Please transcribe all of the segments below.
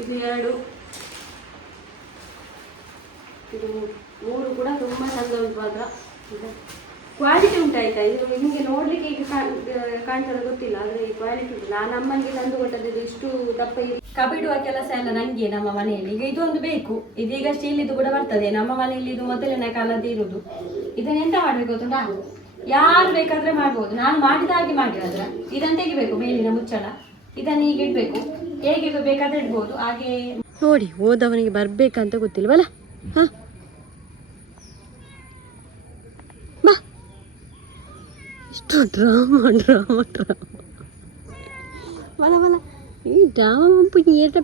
ಇದು 2, ಇದು 3 ಕೂಡ ತುಂಬ ಚಂದ ಉಂಟು ಮಾತ್ರ. ಕ್ವಾಲಿಟಿ ಉಂಟಾಯ್ತಾ, ಇದು ನಿಮಗೆ ನೋಡ್ಲಿಕ್ಕೆ ಈಗ ಕಾಣ್ತದೆ ಗೊತ್ತಿಲ್ಲ, ಆದರೆ ಕ್ವಾಲಿಟಿ ಉಂಟು. ನಾನು ಅಮ್ಮನಿಗೆ ತಂದು ಕೊಟ್ಟದ್ದು ಇಷ್ಟು ದಪ್ಪ ಕಬಿಡುವ ಕೆಲಸ ಎಲ್ಲ ನನಗೆ ನಮ್ಮ ಮನೆಯಲ್ಲಿ. ಈಗ ಇದೊಂದು ಬೇಕು, ಇದೀಗ ಸ್ಟೀಲ್ ಇದು ಕೂಡ ಬರ್ತದೆ ನಮ್ಮ ಮನೆಯಲ್ಲಿ. ಇದು ಮೊದಲನೇ ಕಾಲದ್ದು ಇರುವುದು. ಇದನ್ನ ಎಂತ ಮಾಡ್ಬೇಕು ಗೊತ್ತುಂಟಾ, ಯಾರು ಬೇಕಾದ್ರೆ ಮಾಡ್ಬೋದು. ನಾನು ಮಾಡಿದ ಹಾಗೆ ಮಾಡಿದ್ರೆ ಇದನ್ನ ತೆಗಿಬೇಕು ಮೇಲಿನ ಮುಚ್ಚಳ, ಇದನ್ನ ಈಗ ಇಡ್ಬೇಕು, ಹೇಗೆ ಬೇಕಾದ್ರೆ ಇಡ್ಬೋದು. ಹಾಗೆ ನೋಡಿ, ಹೋದವನಿಗೆ ಬರ್ಬೇಕಂತ ಗೊತ್ತಿಲ್ವಲ್ಲ. ಹಾ ಬಾ, ಇಷ್ಟು ಡ್ರಾಮಾ ಡ್ರಾಮಾ ಡ್ರಾಮಾ ಬಲ ಬಲ. ಈ ಡ್ರಾಮಾ ಮುಂಪು ಎರಡು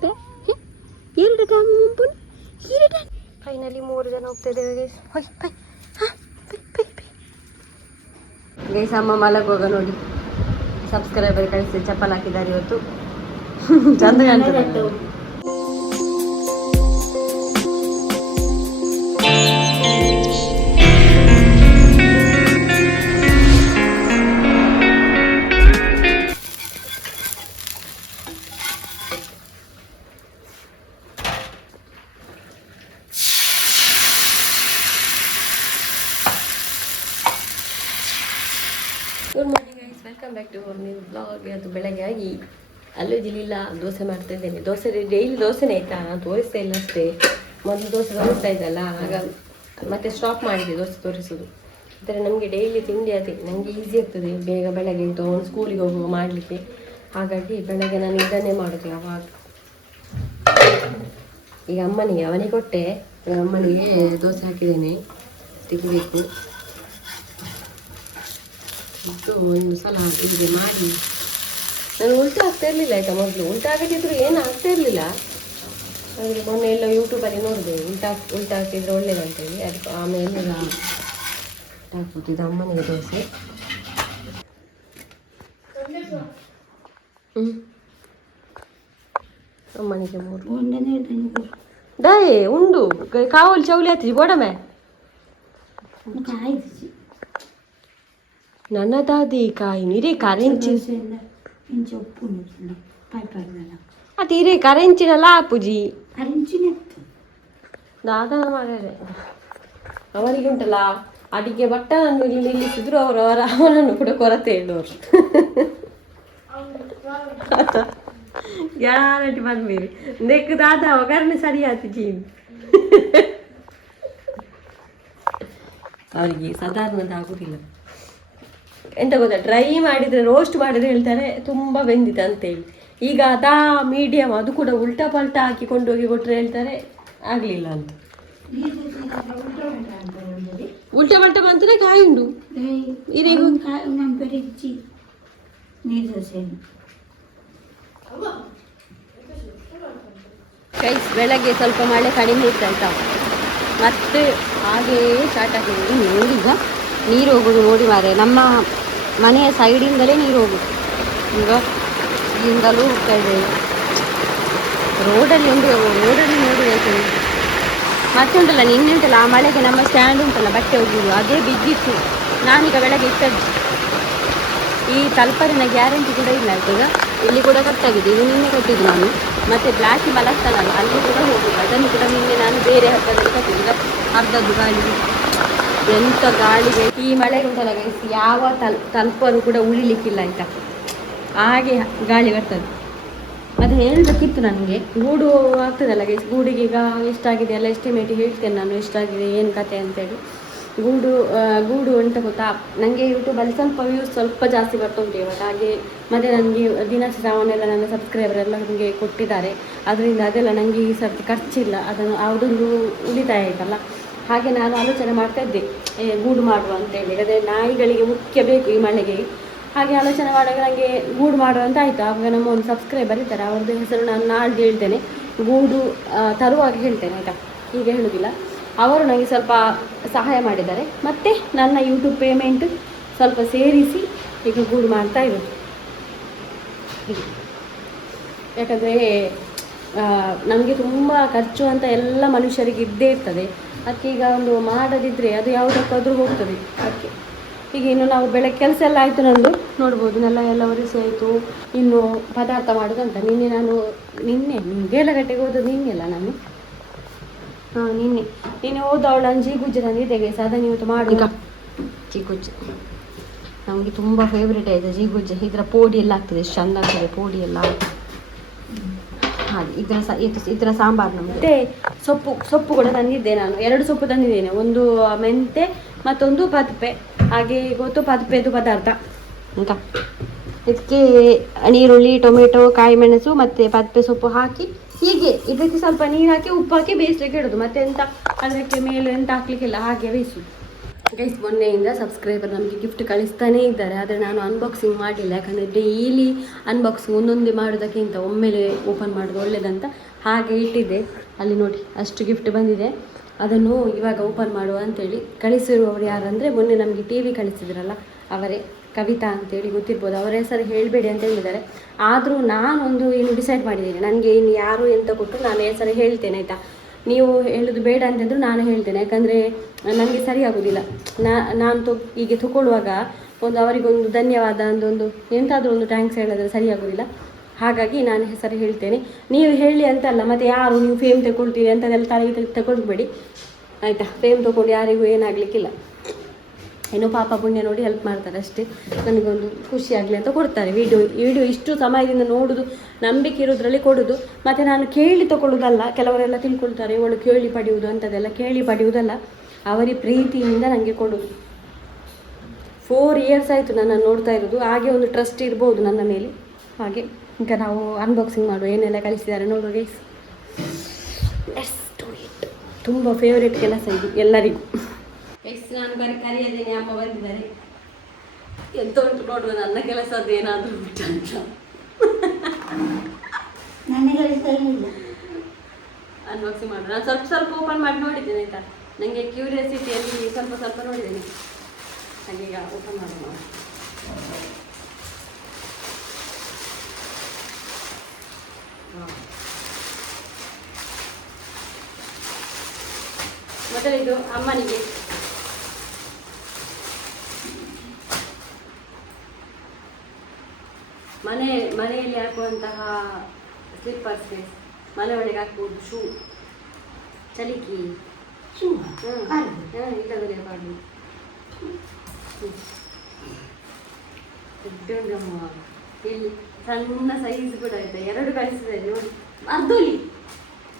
ಡ್ರಾಮಾ ಮುಂಪು ಫೈನಲಿ 3 ಜನ ಹೋಗ್ತಿದ್ದೇವೆ ಗೈಸ್. ಅಮ್ಮ ಮಲಗುವಾಗ ನೋಡಿ ಸಬ್ಸ್ಕ್ರೈಬರ್ ಕಳಿಸಿ ಚಪ್ಪಲ್ ಹಾಕಿದ್ದಾರೆ ಇವತ್ತು. ಚಂದ ಕಾಣ್ತದೆ. Good morning guys, welcome back to our new blog. ಅದು ಬೆಳಗ್ಗೆ ಆಗಿ ಅಲ್ಲೂ ದೋಸೆ ಮಾಡ್ತಾ ಇದ್ದೇನೆ. ದೋಸೆ ಡೈಲಿ ದೋಸೆನೇ ಆಯ್ತಾ, ನಾನು ತೋರಿಸ್ತಾ ಇಲ್ಲ ಅಷ್ಟೇ. ಮೊದಲು ದೋಸೆ ತೋರಿಸ್ತಾ ಇದ್ದಲ್ಲ, ಆಗ ಮತ್ತೆ ಸ್ಟಾಪ್ ಮಾಡಿದೆ ದೋಸೆ ತೋರಿಸೋದು. ಆದರೆ ನಮಗೆ ಡೈಲಿ ತಿಂಡಿ ಅದೇ, ನನಗೆ ಈಸಿ ಆಗ್ತದೆ ಬೇಗ ಬೆಳಗ್ಗೆ ಅವನು ಸ್ಕೂಲಿಗೆ ಹೋಗುವ ಮಾಡಲಿಕ್ಕೆ. ಹಾಗಾಗಿ ಬೆಳಗ್ಗೆ ನಾನು ಇದನ್ನೇ ಮಾಡೋದು ಯಾವಾಗ. ಈಗ ಅವನಿಗೆ ಕೊಟ್ಟೆ, ಈಗ ಅಮ್ಮನಿಗೆ ದೋಸೆ ಹಾಕಿದ್ದೇನೆ, ತೆಗಿಬೇಕು. ಇದು ಒಂದು ಸಲ ಹೀಗೆ ಮಾಡಿ, ನಾನು ಉಲ್ಟಾ ಆಗ್ತಾ ಇರಲಿಲ್ಲ ಆಯಿತಾ. ಮೊದಲು ಉಲ್ಟಾ ಆಗದಿದ್ರು ಏನು ಆಗ್ತಾ ಇರಲಿಲ್ಲ. ನನಗೆ ಮೊನ್ನೆ ಎಲ್ಲ ಯೂಟ್ಯೂಬಲ್ಲಿ ನೋಡಿದೆ, ಉಲ್ಟಾ ಹಾಕಿದ್ರೆ ಒಳ್ಳೇದಂತೇಳಿ. ಅದಕ್ಕೆ ಆಮೇಲೆ ಹಾಕ್ಬಿಟ್ಟಿದ್ದು ಅಮ್ಮನಿಗೆ ದೋಸೆ. ಅಮ್ಮನಿಗೆ 3 ಡಾಯೆ ಉಂಡು ಕಾವಲು ಚೌಲಿ ಹತ್ತಿ ಬೋಡಮೆ ನನ್ನ ದಾದಿ ಕಾಯಿ ನೀರೇ ಕರೆಂಚಿ ಅತೀರೇ ಕರೆಂಚಿನಲ್ಲ ಪೂಜಿ ದಾದನ ಮಾಡಿದ್ರೆ ಅವರಿಗೆ ಉಂಟಲ್ಲ ಅಡಿಗೆ ಬಟ್ಟನನ್ನು ಇಲ್ಲಿ ನಿಲ್ಲಿಸಿದ್ರು ಅವನನ್ನು ಕೂಡ ಕೊರತೆ ಇದ್ದವರು. ಗ್ಯಾರಂಟಿ ಬಂದ್ಮೇಲೆ ನೆಕ್ ದಾದ ಒಗರ್ನೆ ಸರಿ ಆಯ್ತು ಜೀನ್. ಅವರಿಗೆ ಸಾಧಾರಣದಾಗುದಿಲ್ಲ. ಎಂತ ಗೊತ್ತಾ, ಡ್ರೈ ಮಾಡಿದರೆ ರೋಸ್ಟ್ ಮಾಡಿದ್ರೆ ಹೇಳ್ತಾರೆ ತುಂಬ ಬೆಂದಿದೆ ಅಂತೇಳಿ. ಈಗ ಅದಾ ಮೀಡಿಯಮ್, ಅದು ಕೂಡ ಉಲ್ಟಾ ಪಲ್ಟಾ ಹಾಕಿ ಕೊಂಡೋಗಿ ಕೊಟ್ಟರೆ ಹೇಳ್ತಾರೆ ಆಗಲಿಲ್ಲ ಅಂತ. ಉಲ್ಟಾ ಪಲ್ಟಾ ಬಂತಲೇ ಕಾಯಿ ಉಂಡು ಗೈಸ್. ಬೆಳಗ್ಗೆ ಸ್ವಲ್ಪ ಮಳೆ ಕಡಿಮೆ ಇತ್ತು ಆಯ್ತಾ, ಮತ್ತೆ ಹಾಗೆಯೇ ಸ್ಟಾರ್ಟ್ ಆಗಿದೆ. ನೋಡೀಗ ನೀರು ಹೋಗೋದು ನೋಡಿ ಮಾರೆ, ನಮ್ಮ ಮನೆಯ ಸೈಡಿಂದಲೇ ನೀರು ಹೋಗೋದು. ಈಗ ಇಲ್ಲಿಂದಲೂ ಹೋಗ್ತಾ ಇದ್ದೇವೆ ರೋಡಲ್ಲಿ ನೋಡಿ ಆಯ್ತು. ಮತ್ತೆ ಉಂಟಲ್ಲ ನಿನ್ನೆ ಉಂಟಲ್ಲ ಆ ಮಳೆಗೆ ನಮ್ಮ ಸ್ಟ್ಯಾಂಡ್ ಉಂಟಲ್ಲ ಬಟ್ಟೆ ಹೋಗುದು ಅದೇ ಬಿದ್ದಿತ್ತು. ನಾನೀಗ ಬೆಳಗ್ಗೆ ಇಟ್ಟದ್ದು. ಈ ತಲ್ಪರಿನ ಗ್ಯಾರಂಟಿ ಕೂಡ ಇಲ್ಲ ಆಯ್ತು. ಈಗ ಇಲ್ಲಿ ಕೂಡ ಕಟ್ಟಾಗಿದೆ, ಇದು ನಿನ್ನೆ ಕಟ್ಟಿದ್ದು ನಾನು. ಮತ್ತು ಬ್ಲ್ಯಾಕಿ ಮಲಗ್ತಾನಲ್ಲ ಅಲ್ಲಿ ಕೂಡ ಹೋಗುದು, ಅದನ್ನು ಕೂಡ ನಿನ್ನೆ ನಾನು ಬೇರೆ ಹಬ್ಬದಲ್ಲಿ ಕಟ್ಟಿದ್ದು. ಅರ್ಧದ್ದು ಗಾಳಿ, ಎಂಥ ಗಾಳಿಗೆ ಈ ಮಳೆಗೆ ಉಂಟಲ್ಲ ಗೈಸ್, ಯಾವ ತಲ್ಪರು ಕೂಡ ಉಳಿಲಿಕ್ಕಿಲ್ಲ ಆಯ್ತಾ, ಹಾಗೆ ಗಾಳಿ ಬರ್ತದೆ. ಅದು ಹೇಳಬೇಕಿತ್ತು ನನಗೆ. ಗೂಡು ಆಗ್ತದಲ್ಲ ಗೈಸ್, ಗೂಡಿಗೆ ಈಗ ಎಷ್ಟಾಗಿದೆ ಎಲ್ಲ ಎಸ್ಟಿಮೇಟ್ ಹೇಳ್ತೇನೆ ನಾನು, ಎಷ್ಟಾಗಿದೆ ಏನು ಕತೆ ಅಂತೇಳಿ. ಗೂಡು ಅಂತ ಗೊತ್ತಾ, ನನಗೆ ಯೂಟ್ಯೂಬಲ್ಲಿ ಸ್ವಲ್ಪ ವ್ಯೂಸ್ ಸ್ವಲ್ಪ ಜಾಸ್ತಿ ಬರ್ತುಂಟು ಇವಾಗ. ಹಾಗೆ ಮತ್ತು ನನಗೆ ದಿನಸಿ ಸಾಮಾನೆಲ್ಲ ನನ್ನ ಸಬ್ಸ್ಕ್ರೈಬರ್ ಎಲ್ಲ ನನಗೆ ಕೊಟ್ಟಿದ್ದಾರೆ. ಅದರಿಂದ ಅದೆಲ್ಲ ನನಗೆ ಈ ಸರ್ತಿ ಖರ್ಚಿಲ್ಲ, ಅದನ್ನು ಯಾವುದೊಂದು ಉಳಿತಾಯ ಆಯ್ತಲ್ಲ. ಹಾಗೆ ನಾನು ಆಲೋಚನೆ ಮಾಡ್ತಾಯಿದ್ದೆ ಗೂಡು ಮಾಡುವ ಅಂತೇಳಿ. ಅದೇ ನಾಯಿಗಳಿಗೆ ಮುಖ್ಯ ಬೇಕು ಈ ಮಳೆಗೆ. ಹಾಗೆ ಆಲೋಚನೆ ಮಾಡುವಾಗ ನನಗೆ ಗೂಡು ಮಾಡುವ ಅಂತ ಆಯಿತು. ಆವಾಗ ನಮ್ಮ ಒಂದು ಸಬ್ಸ್ಕ್ರೈಬರ್ ಇದ್ದಾರೆ, ಅವ್ರದ್ದು ಹೆಸರು ನಾನು ನಾಳೆ ಹೇಳ್ತೇನೆ, ಗೂಡು ತರುವಾಗ ಹೇಳ್ತೇನೆ ಆಯಿತಾ, ಈಗ ಹೇಳೋದಿಲ್ಲ. ಅವರು ನನಗೆ ಸ್ವಲ್ಪ ಸಹಾಯ ಮಾಡಿದ್ದಾರೆ. ಮತ್ತು ನನ್ನ ಯೂಟ್ಯೂಬ್ ಪೇಮೆಂಟ್ ಸ್ವಲ್ಪ ಸೇರಿಸಿ ಈಗ ಗೂಡು ಮಾಡ್ತಾ ಇರೋದು. ಯಾಕಂದರೆ ನಮಗೆ ತುಂಬ ಖರ್ಚು ಅಂತ ಎಲ್ಲ ಮನುಷ್ಯರಿಗೆ ಇದ್ದೇ ಇರ್ತದೆ. ಅದಕ್ಕೆ ಈಗ ಒಂದು ಮಾಡದಿದ್ದರೆ ಅದು ಯಾವುದಕ್ಕಾದರೂ ಹೋಗ್ತದೆ. ಅದಕ್ಕೆ ಈಗ ಇನ್ನು ನಾವು ಬೆಳಗ್ಗೆ ಕೆಲಸ ಎಲ್ಲ ಆಯಿತು ನಂದು ನೋಡ್ಬೋದು, ಎಲ್ಲ ಒರೆಸಿ ಆಯಿತು. ಇನ್ನು ಪದಾರ್ಥ ಮಾಡೋದಂತ. ನಿನ್ನೆ ಗೇಲಗಟ್ಟೆಗೆ ಹೋದದ್ದು ನಿನ್ನೆಲ್ಲ ನಾನು ನಿನ್ನೆ ಹೋದವಳು ಜೀಗುಜ್ಜೆ ತಂದಿದ್ದೆ ಗೈಸ್, ಅದನ್ನು ಇವತ್ತು ಮಾಡಿ. ಜೀಗುಜ್ಜೆ ನಮಗೆ ತುಂಬ ಫೇವ್ರೇಟ್ ಆಯಿತು ಜೀಗುಜ್ಜೆ. ಇದರ ಪೋಡಿ ಎಲ್ಲ ಆಗ್ತದೆ, ಎಷ್ಟು ಚೆಂದ ಆಗ್ತದೆ ಪೋಡಿ ಎಲ್ಲ. ಹಾಗೆ ಇದರ ಸಾಂಬಾರು ಮತ್ತೆ ಸೊಪ್ಪು ಕೂಡ ತಂದಿದ್ದೆ ನಾನು. 2 ಸೊಪ್ಪು ತಂದಿದ್ದೇನೆ, ಒಂದು ಮೆಂತೆ ಮತ್ತೊಂದು ಪದಪೆ. ಹಾಗೆ ಗೊತ್ತು ಪದಪೆದು ಪದಾರ್ಥ ಅಂತ. ಇದಕ್ಕೆ ನೀರುಳ್ಳಿ, ಟೊಮೆಟೊ, ಕಾಯಿ ಮೆಣಸು ಮತ್ತು ಪದಪೆ ಸೊಪ್ಪು ಹಾಕಿ ಹೀಗೆ ಇದಕ್ಕೆ ಸ್ವಲ್ಪ ನೀರು ಹಾಕಿ ಉಪ್ಪು ಹಾಕಿ ಬೇಯಿಸ್ಲಿಕ್ಕೆ ಇಡೋದು. ಮತ್ತೆ ಎಂತ ಅದಕ್ಕೆ ಮೇಲೆ ಎಂತ ಹಾಕ್ಲಿಕ್ಕಿಲ್ಲ, ಹಾಗೆ ಬೇಯಿಸೋದು. ಗೈಸ್, ಮೊನ್ನೆಯಿಂದ ಸಬ್ಸ್ಕ್ರೈಬರ್ ನಮಗೆ ಗಿಫ್ಟ್ ಕಳಿಸ್ತಾನೇ ಇದ್ದಾರೆ. ಆದರೆ ನಾನು ಅನ್ಬಾಕ್ಸಿಂಗ್ ಮಾಡಿಲ್ಲ, ಯಾಕಂದರೆ ಡೈಲಿ ಅನ್ಬಾಕ್ಸಿಂಗ್ ಒಂದೊಂದೇ ಮಾಡೋದಕ್ಕಿಂತ ಒಮ್ಮೆಲೆ ಓಪನ್ ಮಾಡೋದು ಒಳ್ಳೇದಂತ ಹಾಗೆ ಇಟ್ಟಿದ್ದೆ. ಅಲ್ಲಿ ನೋಡಿ ಅಷ್ಟು ಗಿಫ್ಟ್ ಬಂದಿದೆ, ಅದನ್ನು ಇವಾಗ ಓಪನ್ ಮಾಡುವ ಅಂತೇಳಿ. ಕಳಿಸಿರುವವರು ಯಾರಂದರೆ ಮೊನ್ನೆ ನಮಗೆ ಟಿ ವಿ ಕಳಿಸಿದ್ರಲ್ಲ ಅವರೇ, ಕವಿತಾ ಅಂತೇಳಿ, ಗೊತ್ತಿರ್ಬೋದು. ಅವರ ಹೆಸರು ಹೇಳಬೇಡಿ ಅಂತ ಹೇಳಿದ್ದಾರೆ. ಆದರೂ ನಾನೊಂದು ಡಿಸೈಡ್ ಮಾಡಿದ್ದೇನೆ, ನನಗೆ ಇನ್ನು ಯಾರು ಎಂತ ಕೊಟ್ಟರು ನಾನು ಹೆಸರು ಹೇಳ್ತೇನೆ ಆಯಿತಾ. ನೀವು ಹೇಳೋದು ಬೇಡ ಅಂತಂದರೂ ನಾನು ಹೇಳ್ತೇನೆ, ಯಾಕಂದರೆ ನನಗೆ ಸರಿಯಾಗೋದಿಲ್ಲ. ನಾನು ಹೀಗೆ ತಗೊಳ್ಳುವಾಗ ಅವರಿಗೊಂದು ಧನ್ಯವಾದ ಒಂದು ಎಂತಾದರೂ ಒಂದು ಥ್ಯಾಂಕ್ಸ್ ಹೇಳಿದ್ರೆ ಸರಿಯಾಗೋದಿಲ್ಲ. ಹಾಗಾಗಿ ನಾನು ಹೆಸರು ಹೇಳ್ತೇನೆ, ನೀವು ಹೇಳಿ ಅಂತಲ್ಲ. ಮತ್ತು ಯಾರು ನೀವು ಫೇಮ್ ತಗೊಳ್ತೀರಿ ಅಂತದೆಲ್ಲ ತಲೆಗೆ ತಗೊಳ್ಬೇಡಿ ಆಯಿತಾ. ಫೇಮ್ ತಗೊಂಡು ಯಾರಿಗೂ ಏನಾಗಲಿಕ್ಕಿಲ್ಲ. ಏನೋ ಪಾಪ ಪುಣ್ಯ ನೋಡಿ ಹೆಲ್ಪ್ ಮಾಡ್ತಾರೆ ಅಷ್ಟೇ. ನನಗೊಂದು ಖುಷಿ ಆಗಲಿ ಅಂತ ಕೊಡ್ತಾರೆ. ವಿಡಿಯೋ ಇಷ್ಟು ಸಮಯದಿಂದ ನೋಡೋದು, ನಂಬಿಕೆ ಇರೋದ್ರಲ್ಲಿ ಕೊಡೋದು. ಮತ್ತು ನಾನು ಕೇಳಿ ತಗೊಳ್ಳೋದಲ್ಲ. ಕೆಲವರೆಲ್ಲ ತಿಳ್ಕೊಳ್ತಾರೆ ಇವಳು ಕೇಳಿ ಪಡೆಯುವುದು ಅಂತದೆಲ್ಲ. ಕೇಳಿ ಪಡೆಯುವುದಲ್ಲ, ಅವರಿಗೆ ಪ್ರೀತಿಯಿಂದ ನನಗೆ ಕೊಡೋದು. 4 years ಆಯಿತು ನನ್ನನ್ನು ನೋಡ್ತಾ ಇರೋದು. ಹಾಗೆ ಒಂದು ಟ್ರಸ್ಟ್ ಇರ್ಬೋದು ನನ್ನ ಮೇಲೆ. ಹಾಗೆ ಈಗ ನಾವು ಅನ್ಬಾಕ್ಸಿಂಗ್ ಮಾಡುವ, ಏನೆಲ್ಲ ಕಳಿಸಿದ್ದಾರೆ ನೋಡುವ ಗೈಸ್. Let's do it. ತುಂಬ ಫೇವ್ರೇಟ್ ಕೆಲಸ ಇದು ಎಲ್ಲರಿಗೂ. ಗೈಸ್, ನಾನು ಕರೆಯದೇನೆ, ಅಮ್ಮ ಬಂದಿದ್ದಾರೆ. ಎಂತ ಉಂಟು ನೋಡುವ ನನ್ನ ಕೆಲಸದ್ದು ಏನಾದರೂ ಬಿಟ್ಟು ಅಂತ. ಅನ್ಬಾಕ್ಸಿಂಗ್ ಮಾಡುವ. ನಾನು ಸ್ವಲ್ಪ ಓಪನ್ ಮಾಡಿ ನೋಡಿದ್ದೇನೆ ಆಯಿತಾ. ನನಗೆ ಕ್ಯೂರಿಯಾಸಿಟಿಯಲ್ಲಿ ಸ್ವಲ್ಪ ನೋಡಿದ್ದೇನೆ. ಹಾಗೆ ಈಗ ಓಪನ್ ಮಾಡೋಣ. ಮೊದಲಿದು ಅಮ್ಮನಿಗೆ. ಮನೆಯಲ್ಲಿ ಹಾಕುವಂತಹ ಸ್ಲಿಪ್ಪರ್ಸ್, ಮನೆ ಒಳಗೆ ಹಾಕ್ಬೋದು. Shoe, ಚಲಿಕಿ shoe. ಇಲ್ಲದಲ್ಲೇ ಮಾಡಿ ದೊಡ್ಡಮ್ಮ. ಇಲ್ಲಿ ಸಣ್ಣ ಸೈಜ್ ಕೂಡ ಆಯ್ತಾ, 2 ಕಳಿಸಿದ್ದಾರೆ ನೋಡಿ. ಅರ್ಧೋಲಿ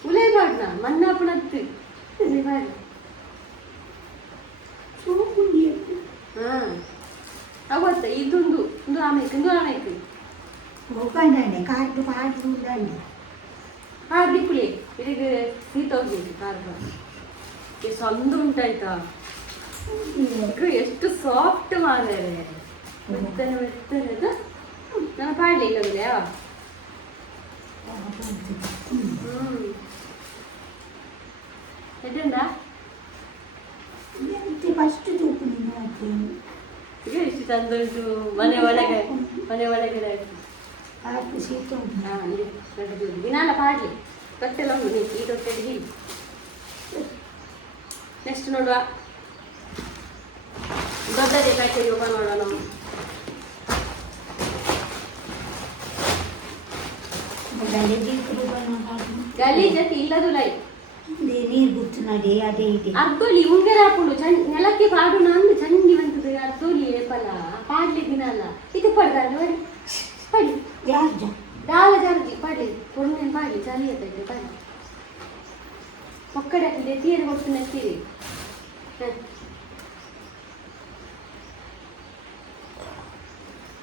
ಉಲೈ ಬಾಡ್ನ ಮನ್ನಾಪಣತ್ತು ಮಾಡಿ. ಹಾಂ ಅವತ್ತ ಇದೊಂದು ಆಮೇಲೆ ಹಾಡ್ಲಿಕ್ಕುಳಿ ಇದಕ್ಕೆ ಸೀತೋಗ್ಬೇಕು ಕಾರ್ಬ ಸಂದ ಉಂಟಾಯ್ತಾ. ಎಷ್ಟು ಸಾಫ್ಟ್ ಮಾಡಿದ್ದಾರೆ. ಮೆತ್ತನೆ ನಾನು ಪಾಡ್ಲಿಲ್ಲ ಯಾವ ಎದ್ರಿಂದ ಎಷ್ಟು ಚಂದ ಉಂಟು. ಮನೆ ಒಳಗಡೆ ದಿನಾಲ ಪಾಡ್ಲಿ ತೊಟ್ಟೆಲ್ಲ ಉಂಟು. ಈ ತೊಟ್ಟೆಗೆ ಹೀಗೆ. ನೆಕ್ಸ್ಟ್ ನೋಡುವ, ದೊಡ್ಡದೇ ಪ್ಯಾಕೇಜ್ ಓಪನ್ ಮಾಡೋಣ ನಾವು. ಗಲೀಜತಿ ಇಲ್ಲದು ಲೈ ನೀರು ಗುಚ್ಚು ನಡಿ ಅದೇ ಇದೆ. ಅರ್ಧೋಲಿ ಉಂಗರ ಹಾಕೊಂಡು ನೆಲಕ್ಕೆ ಪಾಡೋಣ ಅಂದು ಚಂಡಿ ಬಂತದೆ. ಅರ್ಧೋಲಿ ಏಪಲ್ಲ ಪಾಡ್ಲಿ ದಿನಲ್ಲ ಇದು ಪಡ್ದಾಡು ಪಡಿ ಯಾರು ದಾಲ ಜಾರ್ಜಿ ಪಡಿ ಕೊಣ್ಣೆ ಪಾಡ್ಲಿ ಚಳಿ ಆತೈತೆ ಪಡಿ ಒಕ್ಕಡೆ ಹಾಕಿದೆ ತೀರು ಕೊಟ್ಟು ನೆತ್ತೀರಿ.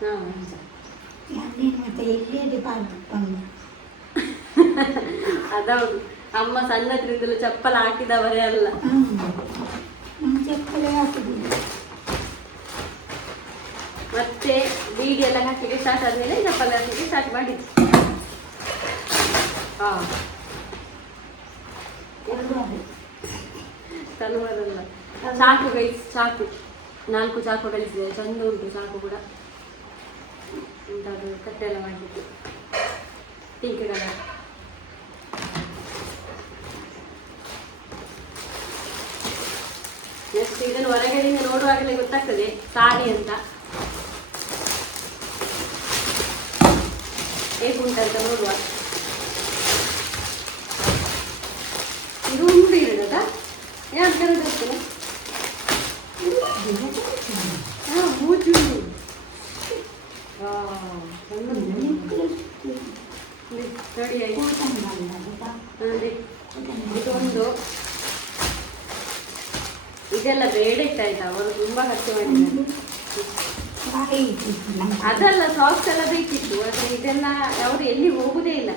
ಹಾಂ ಮತ್ತೆ ಎಲ್ಲಿ ಪಾಡ್ದು ಅದೌದು. ಅಮ್ಮ ಸಣ್ಣದ್ರಿಂದಲೂ ಚಪ್ಪಲ ಹಾಕಿದವರೇ ಅಲ್ಲ. ಚಪ್ಪಲೆ ಹಾಕಿದ್ದೀನಿ. ಮತ್ತೆ ಬೀಡಿ ಎಲ್ಲ ಹಾಕಲಿಕ್ಕೆ ಸ್ಟಾರ್ಟ್ ಆದ್ಮೇಲೆ ಚಪ್ಪಲ ಹಾಕಲಿಕ್ಕೆ ಸ್ಟಾರ್ಟ್ ಮಾಡಿದ್ದು. ತಲುವರಲ್ಲ. ಚಾಕು ಗೈಸ್, ಚಾಕು 4 ಚಾಕು ಕಳಿಸಿದೆ. ಚಂದ ಉಂಟು ಚಾಕು ಕೂಡ. ಇಂಥದ್ದು ಕಟ್ಟೆ ಎಲ್ಲ ಮಾಡಿದ್ದು ಪಿಂಕ್ ಕಲರ್. ಇದನ್ನು ಹೊರಗಡೆಯಿಂದ ನೋಡುವಾಗಲೇ ಗೊತ್ತಾಗ್ತದೆ ಸಾರಿ ಅಂತ ಹೇಗುಂಟಂತ ನೋಡುವ. ಇದು ಉಂಟು ಇರೋದ ಯಾರು ಕರೆದಿರ್ತೇನೆ ಮೂಜು ರೆಡಿ ಆಯ್ತು. ಇದೊಂದು ಇದೆಲ್ಲ ಬೇಡ ಇತ್ತಾಯ್ತಾ ಅವರು ತುಂಬಾ ಖರ್ಚು ಮಾಡಿದ್ದಾರೆ. ಅದೆಲ್ಲ ಸಾಕ್ಸ್ ಎಲ್ಲ ಬೇಕಿತ್ತು, ಆದರೆ ಇದೆಲ್ಲ ಅವರು ಎಲ್ಲಿ ಹೋಗುದೇ ಇಲ್ಲ.